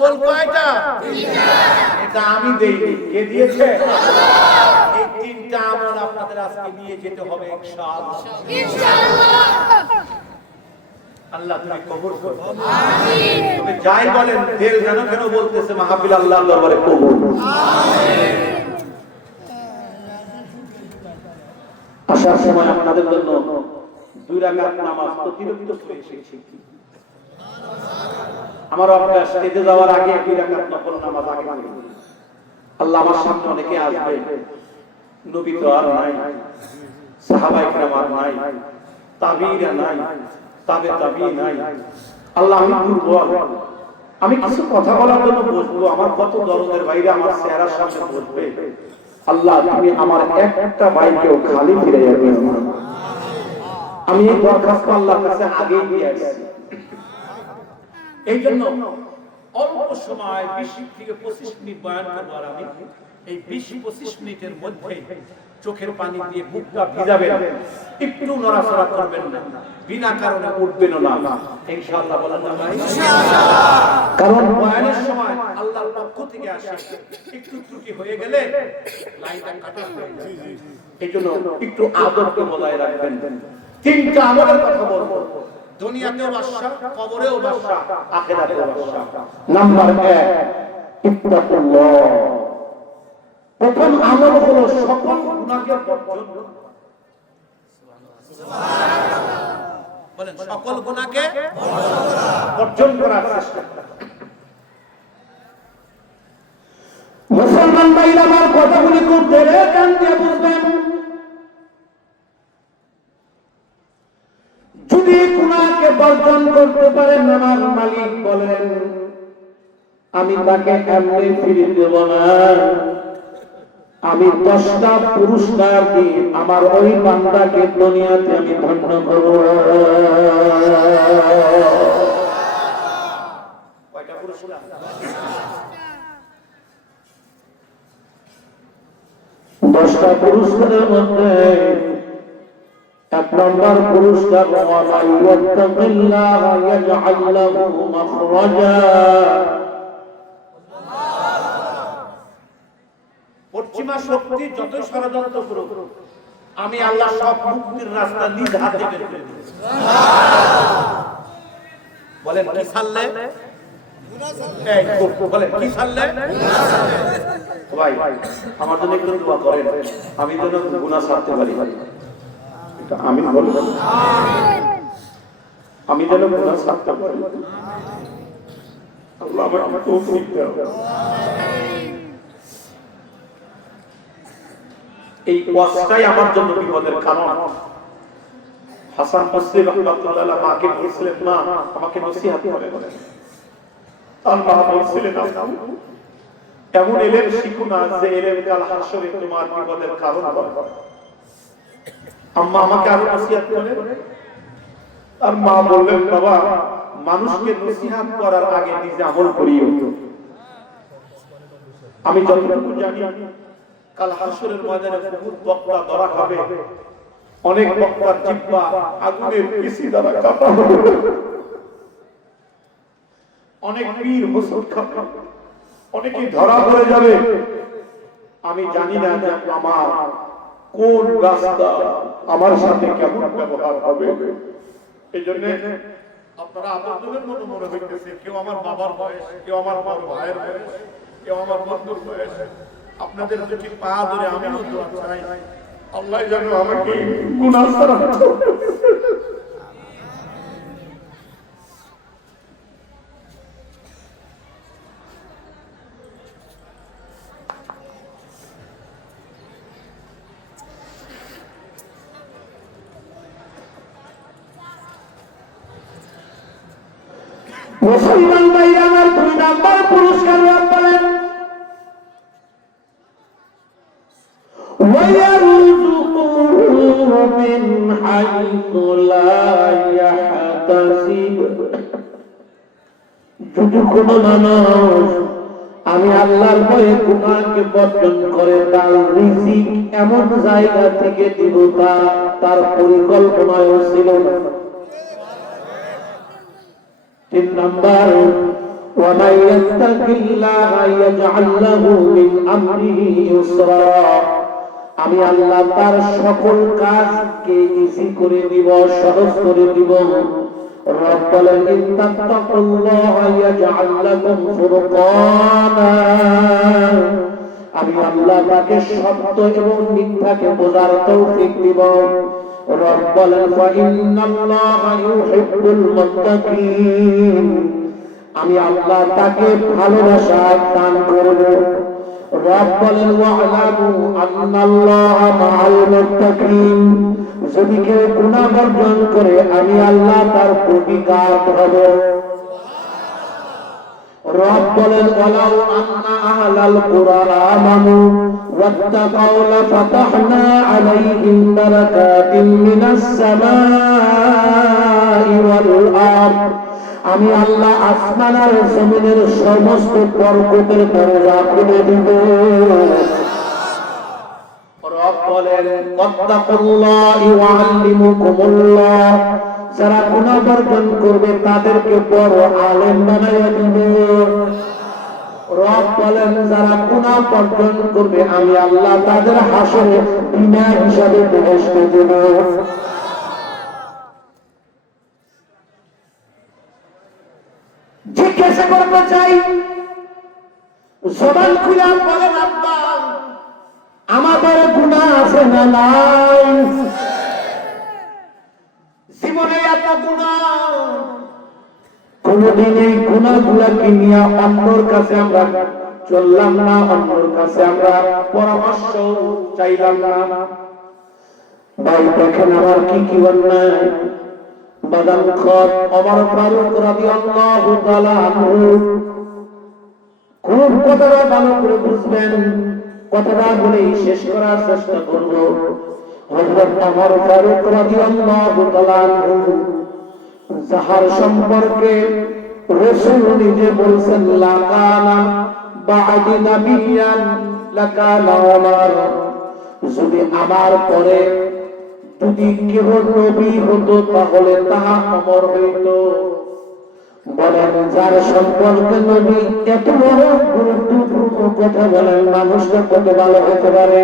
আমল কয়টা? এটা আমি দেইনি, কে দিয়েছে? এই তিনটা আমল আপনাদের আজকে নিয়ে যেতে হবে ইনশাআল্লাহ। আল্লাহ তুমি কবুল করো, আমিন। তবে যাই বলেন দিল যেন কেন বলতেছে মাহফিল আল্লাহর দরবারে কবুল, আমিন। আসার সময় আপনাদের জন্য 2 রাকাত নামাজ অতিরিক্ত করে এসেছি। আমার অভ্যাস স্টেজে যাওয়ার আগে 2 রাকাত নফল নামাজ আগে পড়ি। আল্লাহ আমার সামনে অনেকে আসবে, নবী তো আর নাই, সাহাবায়ে কেরাম আর নাই, তাবিঈরা নাই, তাবি নাই। আল্লাহ আমি দুর্বল, আমি কিছু কথা বলার জন্য বসবো, আমার কত দরদের বাইরে আমার চেহারার সামনে বসবে। আল্লাহ তুমি আমার একটা বাইকেও খালি ফিরে যাবে না। আমি এই দরখাস্ত আল্লাহর কাছে আগেই দিয়ে আসছি। এই জন্য অল্প সময় 20 থেকে 25 মিনিট বয়ান করব। আর আমি এই 20-25 মিনিটের মধ্যে চোখের পানি দিয়ে বুকটা ভিজাবেন, একটু নড়াচড়া করবেন না, বিনা কারণে উঠবেন না, ইনশাআল্লাহ। বলেন না ভাই ইনশাআল্লাহ। কারণ বয়ানের সময় আল্লাহর পক্ষ থেকে আসে, একটু ত্রুটি হয়ে গেলে লাইনটা কাটা হয়ে যায়। এইজন্য একটু আদবকে বজায় রাখবেন। 3টা আমলের কথা বলবো, দুনিয়াতেও বাদশা, কবরেও বাদশা, আখিরাতেও বাদশা। নাম্বার 1 ইত্তাকুল্লাহ। প্রথম আমল হলো সকল গুনাহকে বর্জন করা। সুবহানাল্লাহ। বলেন সকল গুনাহকে বর্জন করার চেষ্টা করা। মুসলমান ভাইরা আমার কথাগুলি খুব ধরে কান দিয়ে বুঝবেন। যদি গুনাহকে বর্জন করতে পারেন, আমার মালিক বলেন আমি তাকে এমনি ফিরে দেব না, আমি 10টা পুরস্কার দিয়ে আমার ওই বান্দাকে দুনিয়াতে আমি ধন্য করব। কয়টা পুরস্কার? 10টা পুরস্কারের মধ্যে 1 নম্বর পুরস্কার ওয়া ইয়াত্তাকিল্লাহ ইয়াজআল লাহু মাখরাজা। পশ্চিমা শক্তি যত ষড়যন্ত্র করুক, আমি আল্লাহ সব মুক্তির রাস্তা নিজ হাতে বের করে দেব। বলেন কি ছাড়লে? এই বলেন কি ছাড়লে? ভাই আমার জন্য একটু দোয়া করেন, আমি যেন গুনাহ ছাড়তে পারি। এটা আমিন বলুন, আমিন। আমি যেন গুনাহ ছাড়তে পারি, আল্লাহ আমাকে তৌফিক দাও। এই ওয়াজটাই আমার জন্য বিপদের কারণ। হাসান বসরি রাহমাতুল্লাহ আলাইহি মাকে বলেছিলেন, মা আমাকে নসিহত করেন। আর মা বলেছিলেন, এমন ইলম শিখো না যে ইলম কাল হাসরে তোমার বিপদের কারণ হবে। আম্মা আমাকে আরো নসিহত করেন। আর মা বললেন, বাবা মানুষকে নসিহত করার আগে নিজে আমল করিও। আমি যতটুকু জানি কাল হাসরের ময়দানে বহুত বক্তা ধরা হবে, অনেক বক্তার জিহ্বা আগুনের পিসি দ্বারা কাটা হবে, অনেক পীর হোসট খাবে, অনেকেই ধরা পড়ে যাবে। আমি জানি না যে আমার কোন রাস্তা আমার সাথে কেমন ব্যবহার হবে। এই জন্য আপনারা আদরের মতো মনে হইতেছে, কেউ আমার বাবার বয়স, কেউ আমার বড় ভাইয়ের বয়স, কেউ আমার বন্ধুর বয়স। আপনাদের দুটি পা ধরে আমিও দোয়া চাই, আল্লাহ যেন আমাকে গুনাহ ছাড়া মুসলমান ভাইরা আমার 2 নাম্বার পুরস্কার পাবেন। ويرزقه من حيث لا يحتسب। যদি কোনো মানুষ আমি আল্লাহর ভয়ে গুনাহকে বর্জন করে তার রিজিক এমন জায়গা থেকে দিব তার পরিকল্পনায়ও ছিল না। 3 নাম্বার ومن يتق الله يجعل له من امره يسرا আমি আল্লাহ তার সকল কাজকে ইজি করে দিব, সহজ করে দিব। রব বলেন ইত্তাকুল্লাহা ইয়াজআল লাকুম ফুরকানা, আমি আল্লাহ তাকে সত্য এবং মিথ্যাকে বোঝার তৌফিক দিব। রব বলেন ফা ইন্নাল্লাহা ইউহিব্বুল মুত্তাকিন, আমি আল্লাহ তাকে ভালোবাসা দান করব। রব বলেন ওয়া'লামু আন্নাল্লাহা মা'আল মুত্তাকিন, যদি কেউ গুনাহ বর্জন করে আমি আল্লাহ তার প্রতিকার হব। রব বলেন ওয়ালাউ আন্না আহলাল কুরা আমানু ওয়াত্তাকাউ লাফাতাহনা আলাইহিম বারাকাতিন মিনাস সামাই ওয়াল আরদ, আমি আল্লাহ আসমান আর জমিনের সমস্ত বরকতের দরজা খুলে দিব। রব বলেন ওয়াত্তাকুল্লাহ ওয়াআল্লিমুকুমুল্লাহ, যারা গুনাহ বর্জন করবে তাদেরকে বড় আলেম বানাইয়া দিব। রব বলেন যারা গুনাহ বর্জন করবে আমি আল্লাহ তাদের হাসরে বিনা হিসাবে বেহেশত দেব। জিজ্ঞাসা করতে চাই, জবান খুলে বলেন আব্বা আমাদের গুনাহ আছে না নাই? জীবনে এত গুনাহ, কোনদিন এই গুনাহগুলোকে নিয়ে অন্যর কাছে আমরা চললাম না, অন্যর কাছে আমরা পরামর্শ চাইলাম না। ভাই দেখেন আমার কি কি অন্যায়। বাদাম খত ওমর ফারুক রাদিয়াল্লাহু তাআলা আনহু, খুব কথাটা ভালো করে বুঝবেন, কথাটা বলেই শেষ করার চেষ্টা করব। হযরত ওমর ফারুক রাদিয়াল্লাহু তাআলা আনহু যাহার সম্পর্কে রাসূল নিজে বলেছেন লাকানা বা'দি নাবিয়ান লাকানা ওমর, যদি আমার পরে যদি কেহ নবী হতো তাহলে তাহা ওমর হইত। বলেন যার সম্পর্কে নবী এত বড় গুরুত্বপূর্ণ কথা বলেন, মানুষটা কত ভালো হতে পারে।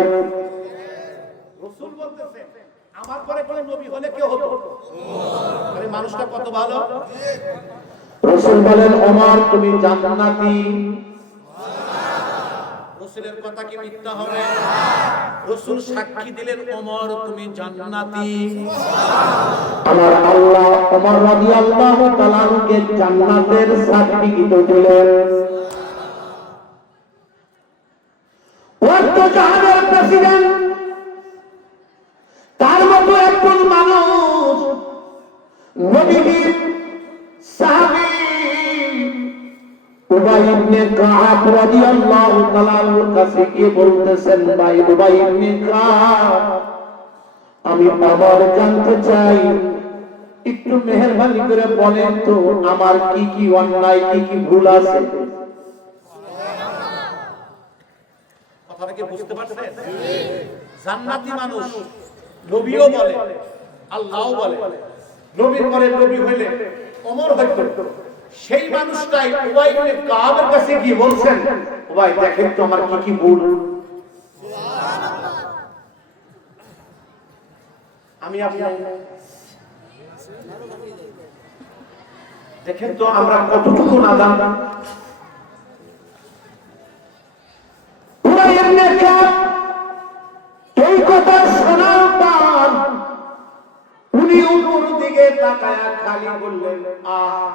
রাসূল বলতেছে আমার পরে কোন নবী হলে কে হতো? আরে মানুষটা কত ভালো। রাসূল বলেন ওমর তুমি জান্নাতি। রাসূলের কথা কি মিথ্যা হবে? রাসূল সাক্ষী দিলেন ওমর তুমি জান্নাতি। আমার আল্লাহ ওমর রাদিয়াল্লাহু তাআলা কে জান্নাতের সার্টিফিকেট দিলেন। ওয়াক্ত জাহানের প্রেসিডেন্ট, তার মতো একজন মানুষ নবীর সাহাবী উবাই ইবনে কাব রাদিয়াল্লাহু তাআলার কাছে গিয়ে বলতেছেন ভাই উবাই ইবনে কাব, আমি আবার জানতে চাই একটু মেহেরবানি করে বলেন তো আমার কি কি অন্যায় কি কি ভুল আছে। কথাটা কি বুঝতে পারছেন? জান্নাতি মানুষ, নবীও বলে আল্লাহও বলে, নবীর পরে নবী হইলে ওমর হইতো। সেই মানুষটাই উবাই ইবনে কাবের কাছে গিয়ে বলছেন উবাই দেখেন তো আমার কি কি ভুল। আমি আপনার দেখেন তো আমরা কতটুকু নাদান। উবাই ইবনে কাব এই কথা শোনার পর উনি উপর দিকে তাকায়া খালি বললেন আহ,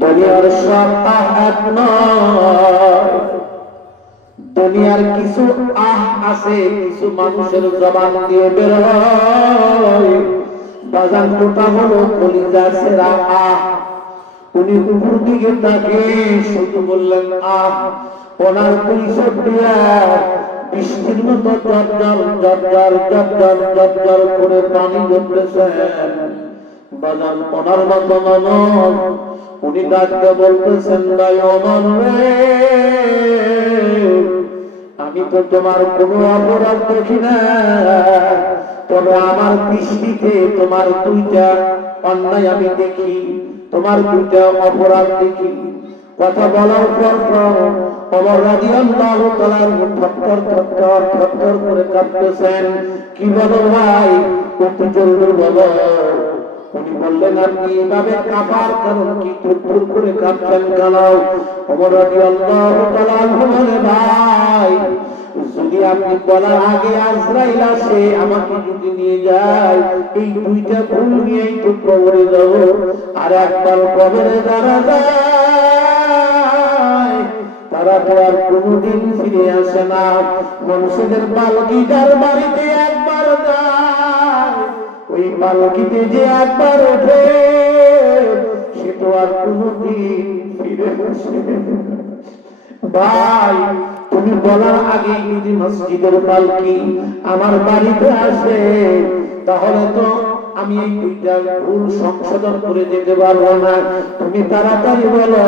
দুনিয়ার সব আহ নয়, দুনিয়ার কিছু আহ আছে, কিছু মানুষের জবান দিয়ে বের হয়। বাজার কোটা হলো কলিজা সেরা আহ। উনি উপর দিকে তাকে শুধু বললেন আহ, ওনার পরিচয় দিয়া বৃষ্টির মতো জর্জর জর্জর জর্জর জর্জর করে পানি ঝরতেছেন। বাজার ওনার মতো ননদ উনি ডাকতে বলতেছেন ভাই ওমর রে, আমি তো তোমার কোনো অপরাধ দেখি না, তবে আমার দৃষ্টিতে তোমার দুইটা অন্যায় আমি দেখি, তোমার দুইটা অপরাধ দেখি। কথা বলার পর ওমর রাদিয়াল্লাহু তাআলা থরথর করে কাঁপতেছেন। কি বলো ভাই, একটু জলদি বলো। উনি বললেন, আপনি এভাবে কাঁপার কারণ কি, থরথর করে কাঁপছেন কেন? ওমর রাদিয়াল্লাহু তাআলা বলে, ভাই যদি আপনি বলার আগে আজরাইল আসে আমাকে যদি নিয়ে যায়, এই দুইটা ভুল নিয়েই তো কবরে যাব। আর একবার কবরে যারা যায় তারা তো আর কোনোদিন ফিরে আসে না। মানুষের পালকিটার বাড়িতে একবার যায়, ওই পালকিতে যে একবার ওঠে সে তো আর কোনোদিন ফিরে আসে। ভাই তুমি বলার আগে যদি মসজিদের পালকি আমার বাড়িতে আসে, তাহলে তো আমি এই দুইটা ভুল সংশোধন করে দিতে পারবো না। তুমি তাড়াতাড়ি বলো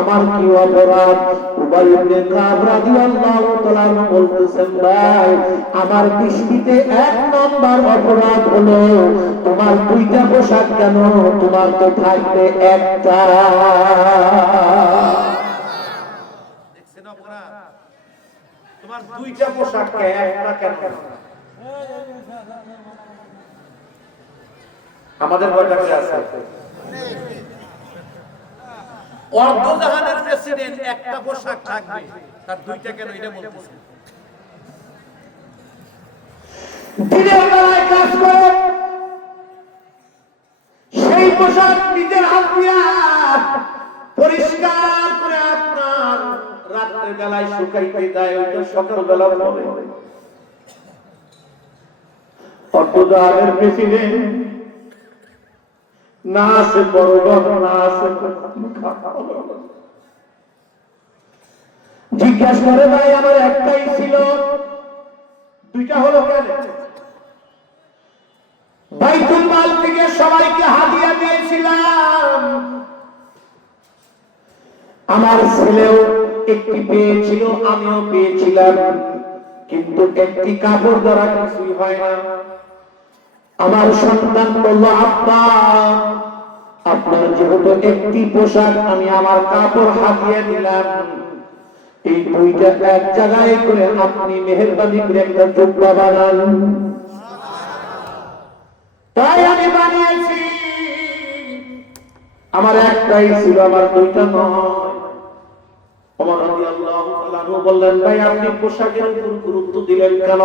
আমার কি অপরাধ? উবাই ইবনে কাব রাদিয়াল্লাহু তাআলা বলতেছেন, ভাই আমার দৃষ্টিতে এক নম্বর অপরাধ হলো তোমার দুইটা পোশাক কেন? তোমার তো থাকবে একটা। তোমার দুইটা পোশাক একটা কেন? আমাদের কয়টা করে আছে? অর্ধজাহানের প্রেসিডেন্ট একটা পোশাক থাকবে, তার দুইটা কেন এটা বলতেছে। দিনের বেলায় কাজ করে সেই পোশাক নিজের হাত দিয়া পরিষ্কার করে আপনার রাতের বেলায় শুকাইতে দেয়, ওইটা সকাল বেলা পরে। অর্ধজাহানের প্রেসিডেন্ট না আছে বড় ঘর, না আছে জিজ্ঞাসা করে, ভাই আমার একটাই ছিল, দুইটা হলো কেন? বাইতুল মাল থেকে সবাইকে হাদিয়া দিয়েছিলাম, আমার ছেলেও একটি পেয়েছিল, আমিও পেয়েছিলাম, কিন্তু একটি কাপড় দ্বারা কিছুই হয় না। আমার সন্তান বলল, আব্বা আপনার যেহেতু একটি পোশাক, আমি আমার কাপড় হাতিয়ে দিলাম, এই দুইটা এক জায়গায় করে আপনি মেহেরবানি করে একটা জুব্বা বানান। তাই আমি বানিয়েছি, আমার একটাই ছিল, আমার দুইটা নয়। ওমর রাদিয়াল্লাহু তাআলা বললেন, ভাই আপনি পোশাকের উপর গুরুত্ব দিলেন কেন?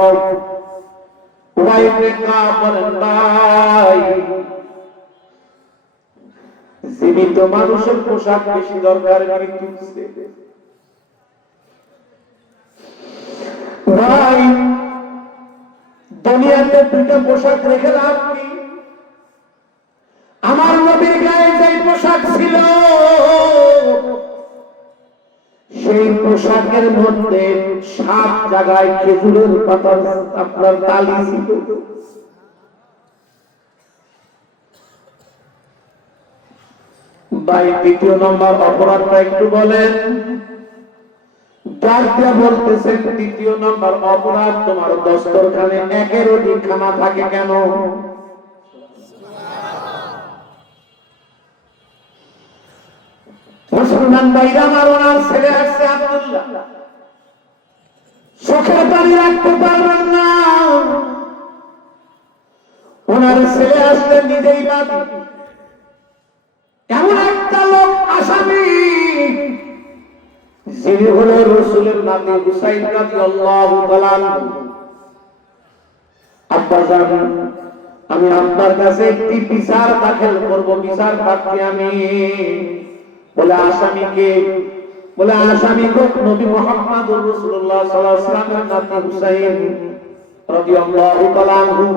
উবাই ইবনে কাব বলেন, ভাই জীবিত মানুষের পোশাক বেশি দরকার মৃত্যুতে। ভাই দুনিয়াতে দুইটা পোশাক রেখে লাভ কি? আমার নবীর গায়ে যে পোশাক ছিল সেই পোশাকের মধ্যে 7 জায়গায় খেজুরের পাতার আপনার তালি ছিল। ভাই দ্বিতীয় নম্বর অপরাধটা একটু বলেন। ডাক্তার বলতেছেন দ্বিতীয় নম্বর অপরাধ, তোমার দস্তরখানে একের অধিক খানা থাকে কেন? মুসলমান ভাইরা আমার, ওনার ছেলে আসছে আব্দুল্লাহ, চোখের পানি রাখতে পারবেন না। ওনার ছেলে আসলে নিজেই বাদী, এমন একটা লোক আসামি যিনি হলো রাসূলের নাতি হুসাইন রাদিয়াল্লাহু তাআলা আনহু। আব্বা জান, আমি আপনার কাছে একটি বিচার দাখিল করব, বিচার প্রার্থী আমি। বলে আসামিকে? বলে আসামি নবী মুহাম্মদুর রাসূলুল্লাহ সাল্লাল্লাহু আলাইহি ওয়াসাল্লামের নাতি হুসাইন রাদিয়াল্লাহু তাআলা আনহু।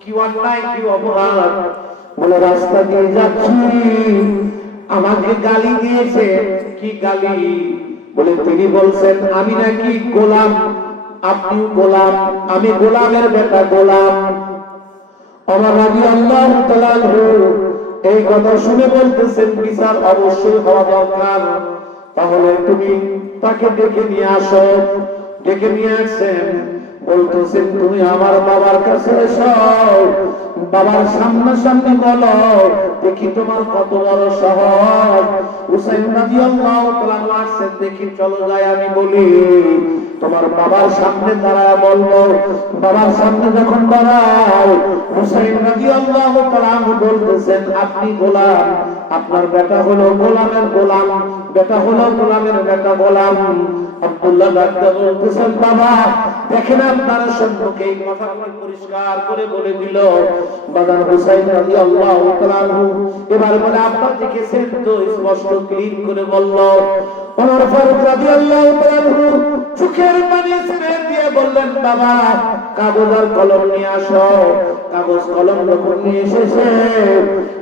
কি অন্যায়, কি অপরাধ? বলে রাস্তা দিয়ে যাচ্ছি, আমাকে গালি দিয়েছে। কি গালি? বলে তিনি বলছেন আমি নাকি গোলাম, আপনি গোলাম, আমি গোলামের বেটা গোলাম। ওমর রাদিয়াল্লাহু তাআলা আনহু এই কথা শুনে বলতেছেন বিচার অবশ্যই হওয়া দরকার, তাহলে তুমি তাকে ডেকে নিয়ে আসো। ডেকে নিয়ে আসেন। বলতেছেন তুমি আমার বাবার কাছে এসো, বাবার সামনাসামনি বলো, দেখি তোমার কত বড় সাহস। হুসাইন রাদিয়াল্লাহু তাআলা আসছেন, দেখি চলো যাই আমি বলি। তোমার বাবার সামনে দাঁড়ায় বলবো। বাবার সামনে যখন দাঁড়ায়, হুসাইন রাদিয়াল্লাহু তাআলা বলতেছেন আপনি গোলাম, আপনার বেটা হলো গোলামের গোলাম, বেটা হলো গোলামের বেটা গোলাম। আব্দুল্লাহ ডাক্তার বলতেছেন বাবা দেখেন আপনার সম্মুখে এই কথাগুলো পরিষ্কার করে বলে দিল। বাজার হুসাইন রাদিয়াল্লাহু তাআলা এবার বলে আপনার দেখেছেন তো, স্পষ্ট ক্লিন করে বলল। ওমর ফারুক রাদিয়াল্লাহু তাআলা চোখের পানি ছেড়ে দিয়ে বললেন বাবা কাগজ আর কলম নিয়ে আসো। কাগজ কলম যখন নিয়ে এসেছে,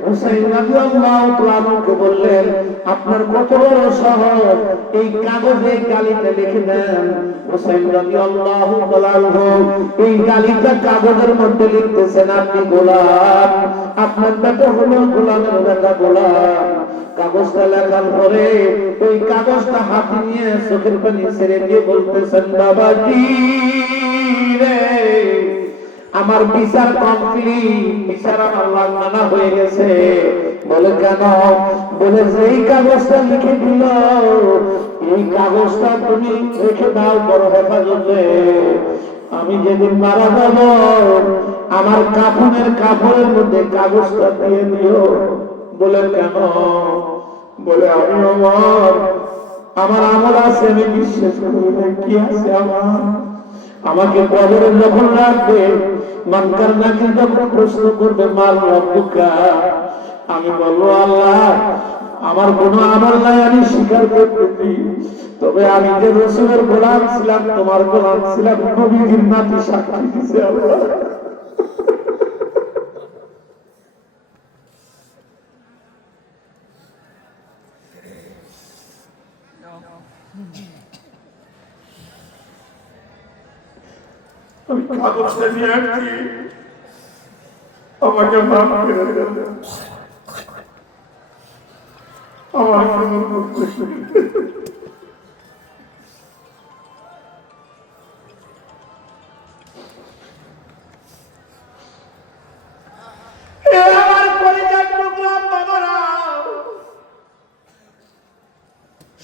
হুসাইন রাদিয়াল্লাহু তাআলাকে বললেন আপনার কত বড় সাহস, এই কাগজে গালিটা লিখে দেন। হুসাইন রাদিয়াল্লাহু তাআলা এই গালিটা কাগজের মধ্যে লিখতেছেন আপনি গোলাম, আপনার বেটা হলো গোলামের বেটা গোলাম। কাগজটা লেখার পরে ওই কাগজটা হাতে নিয়ে চোখের পানি ছেড়ে দিয়ে বলতেছেন বাবাজি রে আমার বিচার কমপ্লিট, বিচার আমার লাগানো হয়ে গেছে। বলে কেন? বলে যে এই কাগজটা লিখে দিল, এই কাগজটা তুমি রেখে দাও বড় হেফাজতে। আমি যেদিন মারা যাব আমার কাফনের কাপড়ের মধ্যে কাগজটা দিয়ে দিও। বলে কেন? বলে আমি আমার আমল আছে, আমি বিশ্বাস করি না। কি আছে আমার? আমাকে কবরে যখন রাখবে মানকার নাকি যখন প্রশ্ন করবে মার রব্বুকা, আমি বলবো আল্লাহ আমার কোনো আমল নাই, আমি স্বীকার করতেছি, তবে আমি যে রাসূলের গোলাম ছিলাম, তোমার গোলাম ছিলাম, নবীর নাতি সাক্ষী দিছে আল্লাহ। আমি কাগজটা নিয়ে আসছি, আমাকে মাফ করে দেন, আমার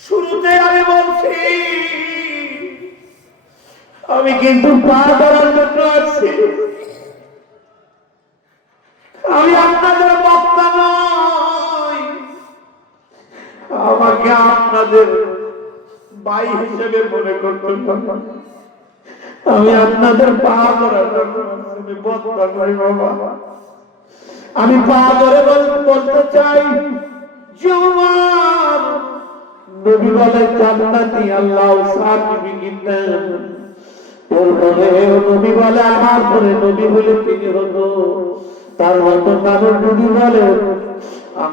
শুরুতে আমি বলছি আমি কিন্তু পা ধরার জন্য আছি, আমি আপনাদের বক্তা নই, আমাকে আপনাদের ভাই হিসেবে মনে করতেন না, আমি আপনাদের পা ধরার জন্য আমি বক্তা নই বাবা। আমি পা ধরে বলতে চাই যে আমার নবী বলে জান্নাতি আল্লাহ সার্টিফিকেট দেন, এরপরে নবী বলে আমার পরে নবী বলে তিনি হতো, তার মতো কাগজ নবী বলে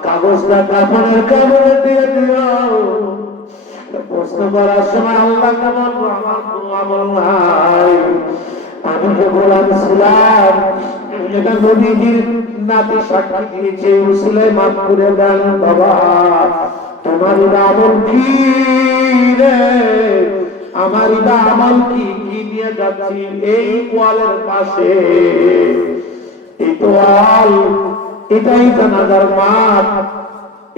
কাগজটা কাপড়ের কাপড়ে দিয়ে দিও। প্রশ্ন করার সময় আল্লাহ কেমন আমার কোনো আমল নাই, আমি তো গোলাম ছিলাম, এটা নবীজির নাতি সাক্ষী দিয়েছে, উসিলায় মাফ করে দেন বাবা। তোমার আমল কি রে? আমার আমল কি? কি নিয়ে যাচ্ছি এই ওয়ালের পাশে, এই তো ওয়াল, এটাই জানাজার মাঠ,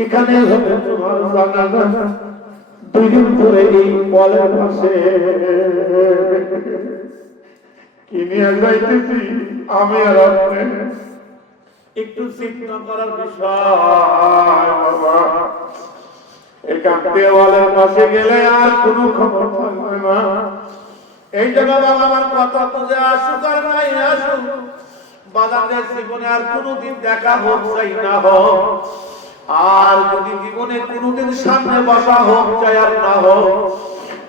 এখানে হবে তোমার জানাজা। 2 দিন পরে এই ওয়ালের পাশে কি নিয়ে যাইতেছি আমি আর আপনি একটু চিন্তা করার বিষয় বাবা। এখান দেওয়ালের পাশে গেলে আর কোনো খবর থাকবে না। এই জন্য বাবা আমার কথা বুঝে আসুক আর নাই আসুক, বাজারের জীবনে আর কোনোদিন দেখা হোক চাই না হোক, আর যদি জীবনে কোনোদিন সামনে বসা হোক চাই আর না হোক,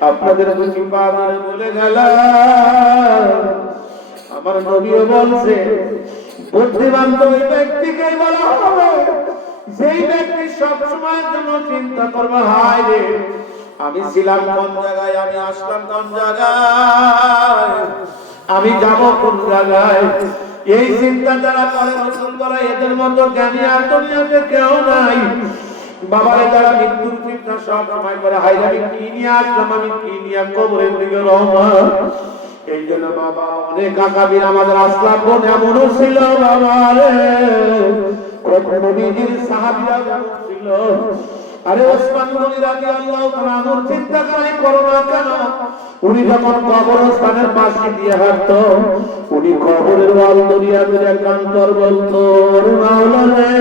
আপনাদের বুঝি বাজারে বলে গেল আমার নবীও বলছে বুদ্ধিমান তো ওই ব্যক্তিকেই বলা হবে যেই ব্যক্তি সব সময়ের জন্য চিন্তা করবে হায় রে আমি ছিলাম কোন জায়গায়, আমি আসলাম কোন জায়গায়, আমি যাব কোন জায়গায়। এই চিন্তা যারা করে রাসূল বলে এদের মতো জ্ঞানী আর দুনিয়াতে কেউ নাই। বাবারে যারা মৃত্যুর চিন্তা সব সময় করে হায় আমি কি নিয়ে আসলাম, আমি কি নিয়ে কবরের দিকে রওনা। এই জন্য বাবা অনেক আকাবির আমাদের আসলাম বোন এমনও ছিল বাবা রে, নবীজির সাহাবীরা যেমন ছিল। আরে ওসমান গনি রাদিয়াল্লাহু তাআলা আনহুর চিন্তা করে করো না কেন, উনি যখন কবরস্থানের পাশে দিয়ে হাঁটতো, উনি কবরের ওয়াল দরিয়া দরিয়া কান্তর বলতো, মাওলা রে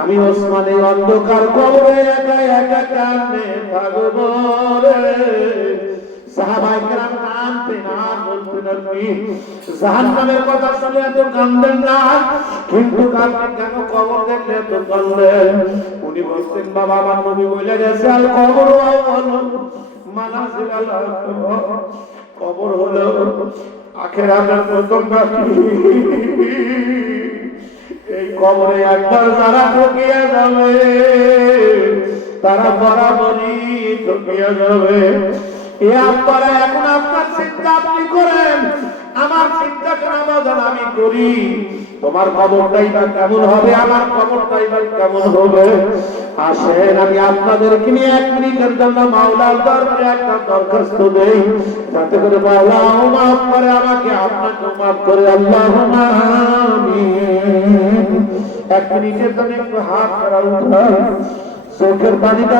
আমি ওসমানের অন্ধকার কবরে একা একা কাঁদতে থাকবো রে। সাহাবায়ে কেরাম কাঁদতেন আর বলতেন আপনি জাহান্নামের কথা শুনে এত কাঁদেন না, কিন্তু আপনি কেন কবর দেখলে এত কাঁদেন? উনি বলতেন বাবা আমার নবী বলে গেছে আল কবর মানাজিল আল আখিরাহ, কবর হলো আখিরাতের প্রথম ঘাঁটি। এই কবরে একবার যারা ঢুকিয়ে যাবে তারা বরাবরই ঢুকিয়ে যাবে। এ আপনারা এখন আপনার চিন্তা আপনি করেন, আমার চিন্তা কেন বাজান আমি করি? তোমার কবরটাই বা কেমন হবে, আমার কবরটাই বা কেমন হবে? আসেন আমি আপনাদেরকে নিয়ে 1 মিনিটের জন্য মাওলার দরবারে একটা দরখাস্ত দেই, যাতে করে মাওলা মাফ করে আমাকে, আপনাকে মাফ করে। আল্লাহুম্মা আমিন। 1 মিনিটের জন্য একটু হাত খাড়া উঠান, চোখের পানিটা